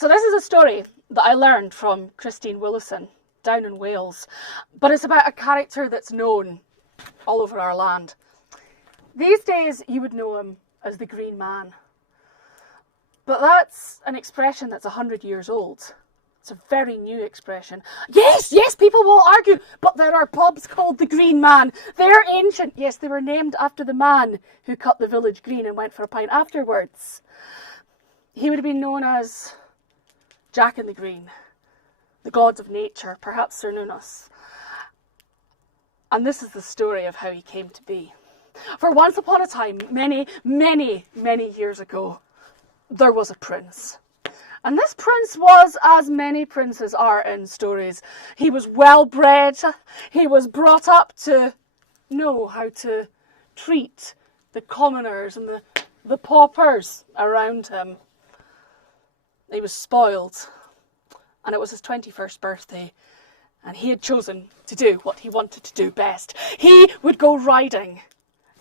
So this is a story that I learned from Christine Willison down in Wales, but it's about a character that's known all over our land. These days you would know him as the Green Man, but that's an expression that's 100 years old. It's a very new expression. Yes, people will argue, but there are pubs called the Green Man. They're ancient. Yes, they were named after the man who cut the village green and went for a pint afterwards. He would have been known as Jack in the Green, the gods of nature, perhaps Cernunnos. And this is the story of how he came to be. For once upon a time, many, many, many years ago, there was a prince. And this prince was as many princes are in stories. He was well bred. He was brought up to know how to treat the commoners and the paupers around him. He was spoiled. And it was his 21st birthday. And he had chosen to do what he wanted to do best. He would go riding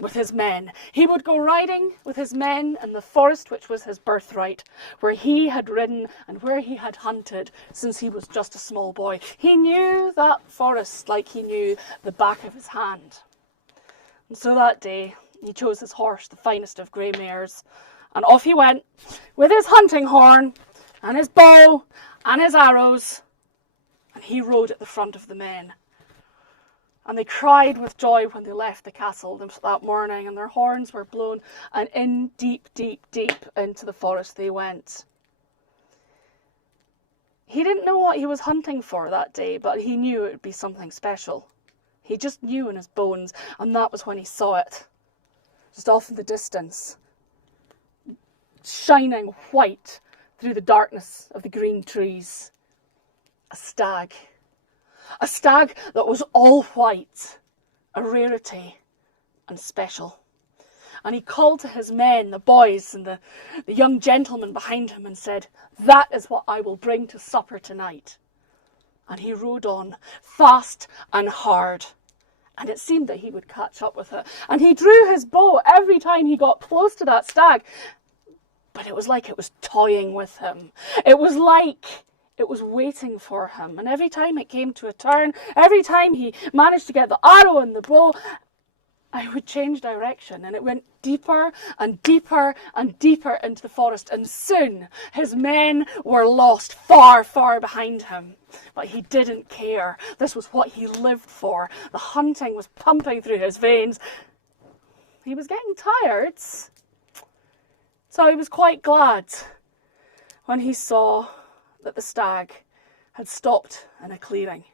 with his men. He would go riding with his men in the forest which was his birthright, where he had ridden and where he had hunted since he was just a small boy. He knew that forest like he knew the back of his hand. And so that day he chose his horse, the finest of grey mares, and off he went with his hunting horn and his bow and his arrows, and he rode at the front of the men. And they cried with joy when they left the castle that morning, and their horns were blown, and in deep, deep, deep into the forest they went. He didn't know what he was hunting for that day, but he knew it would be something special. He just knew in his bones, and that was when he saw it. Just off in the distance, shining white through the darkness of the green trees. A stag. A stag that was all white, a rarity and special. And he called to his men, the boys and the young gentlemen behind him, and said, "That is what I will bring to supper tonight." And he rode on, fast and hard. And it seemed that he would catch up with it. And he drew his bow every time he got close to that stag. But it was like it was toying with him. It was like it was waiting for him. And every time it came to a turn, every time he managed to get the arrow and the bow, I would change direction, and it went deeper and deeper and deeper into the forest. And soon his men were lost far, far behind him. But he didn't care. This was what he lived for. The hunting was pumping through his veins. He was getting tired. So he was quite glad when he saw that the stag had stopped in a clearing.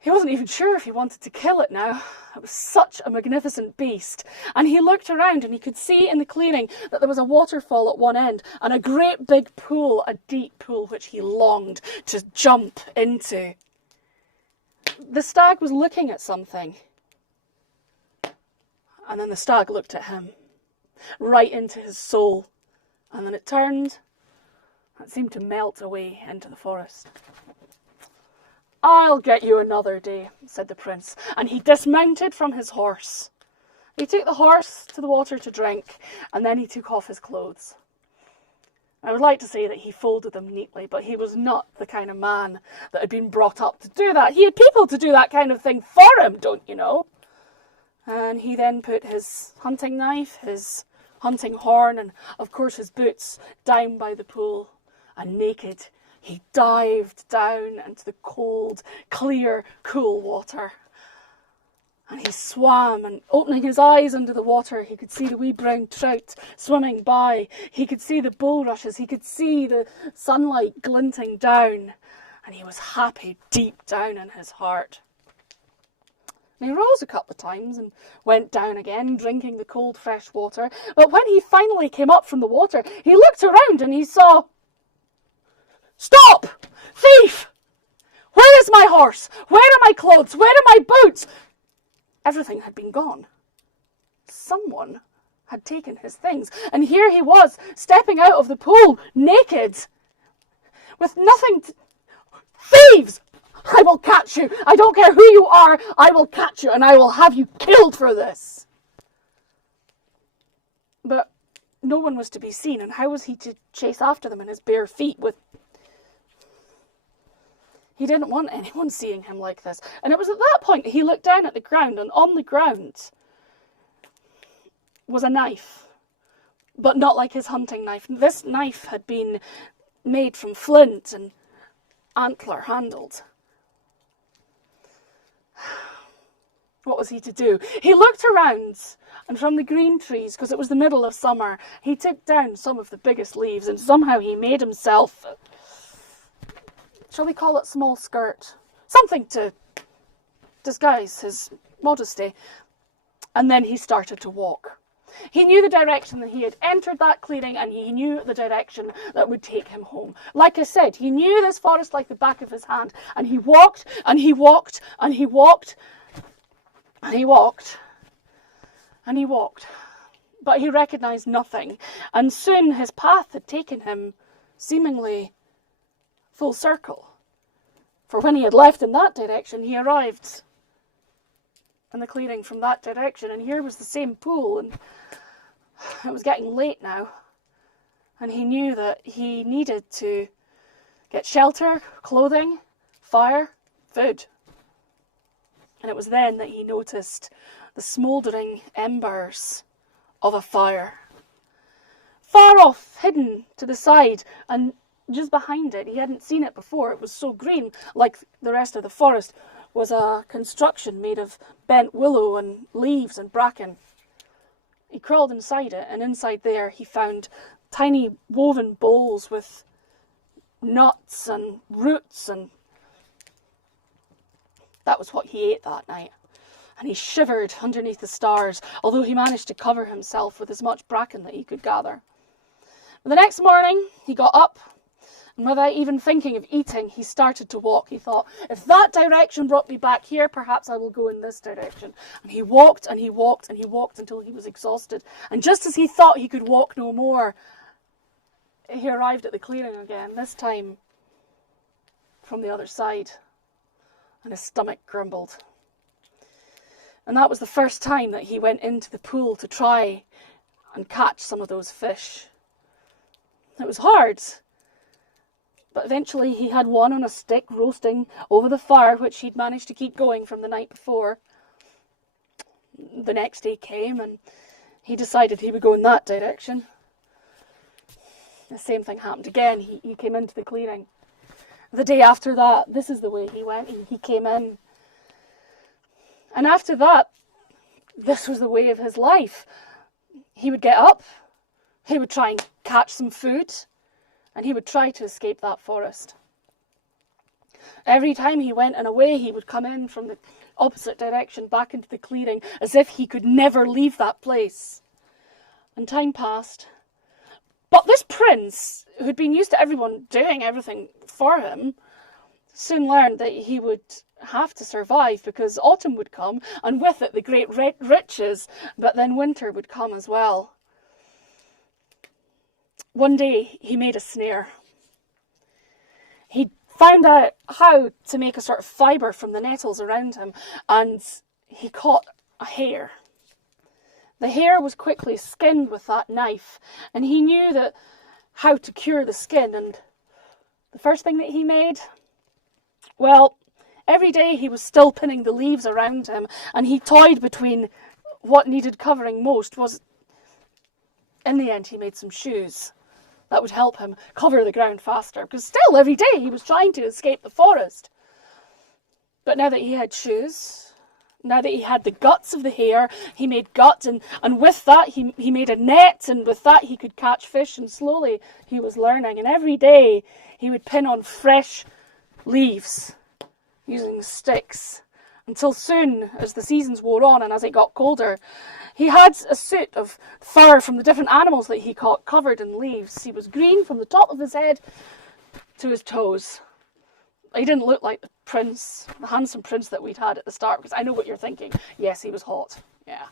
He wasn't even sure if he wanted to kill it now. It was such a magnificent beast. And he looked around and he could see in the clearing that there was a waterfall at one end and a great big pool, a deep pool, which he longed to jump into. The stag was looking at something. And then the stag looked at him, right into his soul. And then it turned and seemed to melt away into the forest. "I'll get you another day," said the prince, and he dismounted from his horse. He took the horse to the water to drink, and then he took off his clothes. I would like to say that he folded them neatly, but he was not the kind of man that had been brought up to do that. He had people to do that kind of thing for him, don't you know? And he then put his hunting knife, his hunting horn, and of course his boots down by the pool, and naked he dived down into the cold, clear, cool water. And he swam, and opening his eyes under the water, he could see the wee brown trout swimming by. He could see the bulrushes. He could see the sunlight glinting down. And he was happy deep down in his heart. And he rose a couple of times and went down again, drinking the cold, fresh water. But when he finally came up from the water, he looked around and he saw, "Stop! Thief! Where is my horse? Where are my clothes? Where are my boots?" Everything had been gone. Someone had taken his things. And here he was, stepping out of the pool, naked, with nothing to... "Thieves! I will catch you. I don't care who you are. I will catch you and I will have you killed for this." But no one was to be seen, and how was he to chase after them in his bare feet with... He didn't want anyone seeing him like this. And it was at that point he looked down at the ground, and on the ground was a knife, but not like his hunting knife. This knife had been made from flint and antler handled. What was he to do? He looked around, and from the green trees, because it was the middle of summer, he took down some of the biggest leaves, and somehow he made himself, shall we call it small skirt? Something to disguise his modesty. And then he started to walk. He knew the direction that he had entered that clearing, and he knew the direction that would take him home. Like I said, he knew this forest like the back of his hand, and he walked, and he walked, and he walked, and he walked, and he walked. But he recognised nothing, and soon his path had taken him seemingly full circle. For when he had left in that direction, he arrived in the clearing from that direction, and here was the same pool, and it was getting late now, and he knew that he needed to get shelter, clothing, fire, food. And it was then that he noticed the smouldering embers of a fire. Far off, hidden to the side, and just behind it, he hadn't seen it before, it was so green, like the rest of the forest, was a construction made of bent willow and leaves and bracken. He crawled inside it, and inside there he found tiny woven bowls with nuts and roots, and that was what he ate that night. And he shivered underneath the stars, although he managed to cover himself with as much bracken that he could gather. The next morning he got up, and without even thinking of eating, he started to walk. He thought, if that direction brought me back here, perhaps I will go in this direction. And he walked and he walked and he walked until he was exhausted. And just as he thought he could walk no more, he arrived at the clearing again, this time from the other side. And his stomach grumbled. And that was the first time that he went into the pool to try and catch some of those fish. It was hard. But eventually he had one on a stick roasting over the fire, which he'd managed to keep going from the night before. The next day came, and he decided he would go in that direction. The same thing happened again. He came into the clearing. The day after that, this is the way he went. He came in. And after that, this was the way of his life. He would get up, he would try and catch some food, and he would try to escape that forest. Every time he went in away, he would come in from the opposite direction back into the clearing, as if he could never leave that place. And time passed. But this prince, who'd been used to everyone doing everything for him, soon learned that he would have to survive, because autumn would come, and with it the great riches, but then winter would come as well. One day he made a snare. He found out how to make a sort of fibre from the nettles around him, and he caught a hare. The hare was quickly skinned with that knife, and he knew that how to cure the skin. And the first thing that he made, well, every day he was still pinning the leaves around him, and he toyed between what needed covering most. In the end, he made some shoes that would help him cover the ground faster, because still every day he was trying to escape the forest. But now that he had shoes, now that he had the guts of the hare, he made gut, and with that he made a net, and with that he could catch fish, and slowly he was learning. And every day he would pin on fresh leaves using sticks, until soon, as the seasons wore on and as it got colder, he had a suit of fur from the different animals that he caught, covered in leaves. He was green from the top of his head to his toes. He didn't look like the prince, the handsome prince that we'd had at the start, because I know what you're thinking. Yes, he was hot, yeah.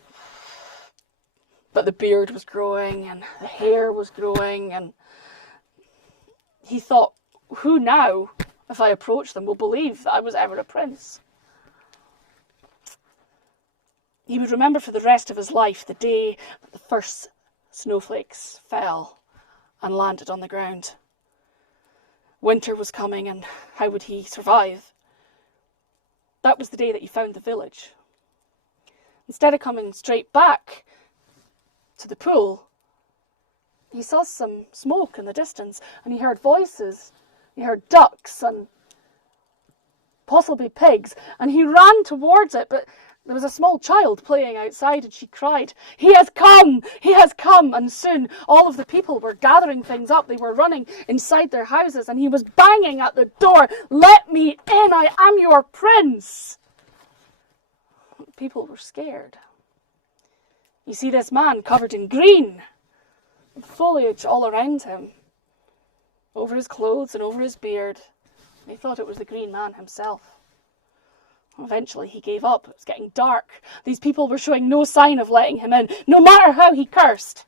But the beard was growing, and the hair was growing, and he thought, who now, if I approach them, will believe that I was ever a prince? He would remember for the rest of his life the day that the first Snowflakes fell and landed on the ground. Winter was coming, and how would he survive? That was the day that he found the village. Instead of coming straight back to the pool, he saw some smoke in the distance, and he heard voices. He heard ducks and possibly pigs, and he ran towards it, but there was a small child playing outside, and she cried, "He has come! He has come!" And soon all of the people were gathering things up. They were running inside their houses, and he was banging at the door. "Let me in! I am your prince!" People were scared. You see this man covered in green, with foliage all around him, over his clothes and over his beard. They thought it was the Green Man himself. Eventually he gave up. It was getting dark. These people were showing no sign of letting him in, no matter how he cursed.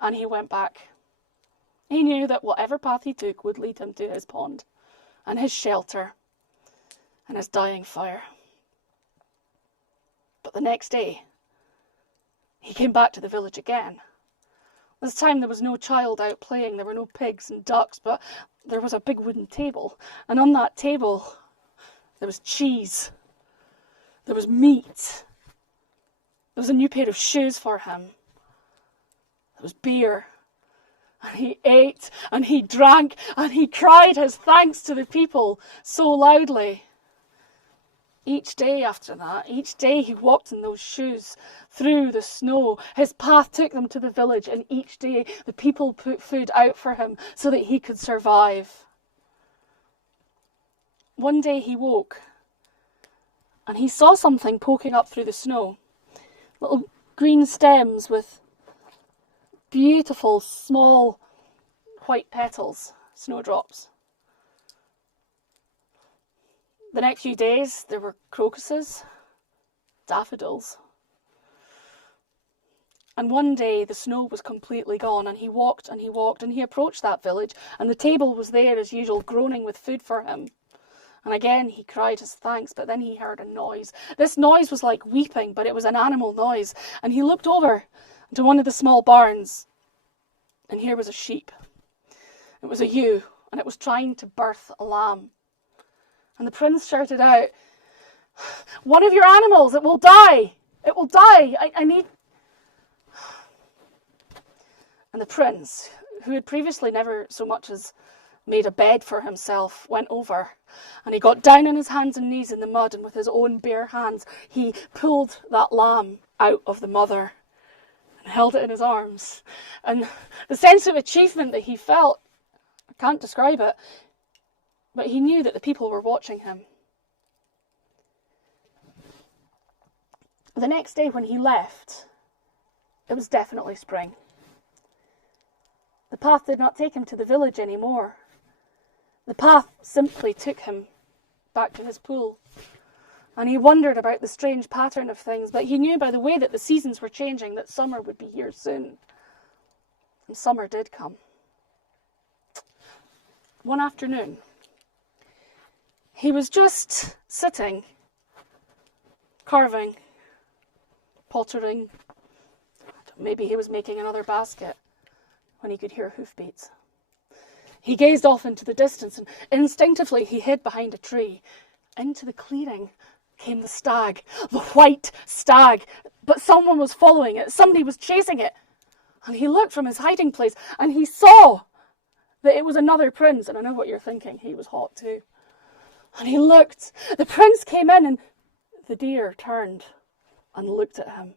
And he went back. He knew that whatever path he took would lead him to his pond, and his shelter, and his dying fire. But the next day, he came back to the village again. This time there was no child out playing, there were no pigs and ducks, but there was a big wooden table. And on that table, there was cheese. There was meat. There was a new pair of shoes for him. There was beer. And he ate, and he drank, and he cried his thanks to the people so loudly. Each day after that, each day he walked in those shoes through the snow. His path took them to the village, and each day the people put food out for him so that he could survive. One day he woke, and he saw something poking up through the snow. Little green stems with beautiful small white petals, snowdrops. The next few days there were crocuses, daffodils. And one day the snow was completely gone, and he walked and he walked, and he approached that village, and the table was there as usual, groaning with food for him. And again he cried his thanks, but then he heard a noise. This noise was like weeping, but it was an animal noise. And he looked over to one of the small barns, and here was a sheep. It was a ewe, and it was trying to birth a lamb. And the prince shouted out, "One of your animals, it will die! It will die! I need..." And the prince, who had previously never so much as made a bed for himself, went over, and he got down on his hands and knees in the mud, and with his own bare hands he pulled that lamb out of the mother and held it in his arms. And the sense of achievement that he felt, I can't describe it, but he knew that the people were watching him. The next day when he left, it was definitely spring. The path did not take him to the village anymore. The path simply took him back to his pool. And he wondered about the strange pattern of things, but he knew by the way that the seasons were changing that summer would be here soon. And summer did come. One afternoon, he was just sitting, carving, pottering. Maybe he was making another basket when he could hear hoofbeats. He gazed off into the distance, and instinctively he hid behind a tree. Into the clearing came the stag, the white stag. But someone was following it. Somebody was chasing it. And he looked from his hiding place, and he saw that it was another prince. And I know what you're thinking. He was hot too. And he looked. The prince came in, and the deer turned and looked at him.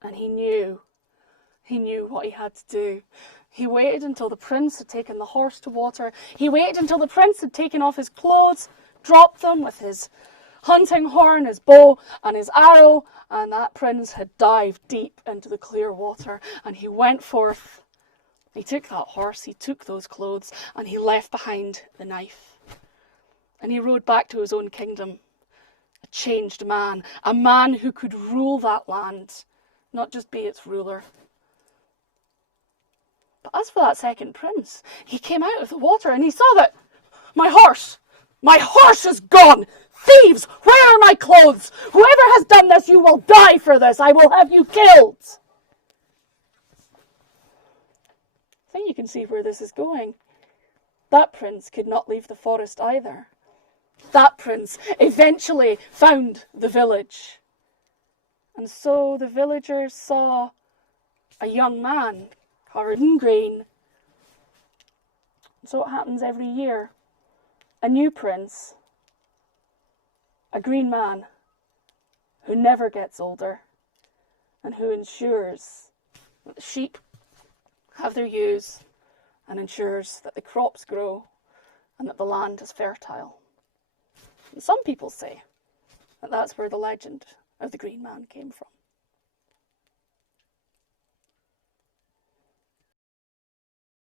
And he knew what he had to do. He waited until the prince had taken the horse to water. He waited until the prince had taken off his clothes, dropped them with his hunting horn, his bow and his arrow, and that prince had dived deep into the clear water. And he went forth. He took that horse, he took those clothes, and he left behind the knife. And he rode back to his own kingdom, a changed man, a man who could rule that land, not just be its ruler. But as for that second prince, he came out of the water and he saw that my horse is gone. Thieves, where are my clothes? Whoever has done this, you will die for this. I will have you killed. you can see where this is going. That prince could not leave the forest either. That prince eventually found the village. And so the villagers saw a young man covered in green. So it happens every year. A new prince, a green man who never gets older and who ensures that the sheep have their ewes and ensures that the crops grow and that the land is fertile. And some people say that that's where the legend of the green man came from.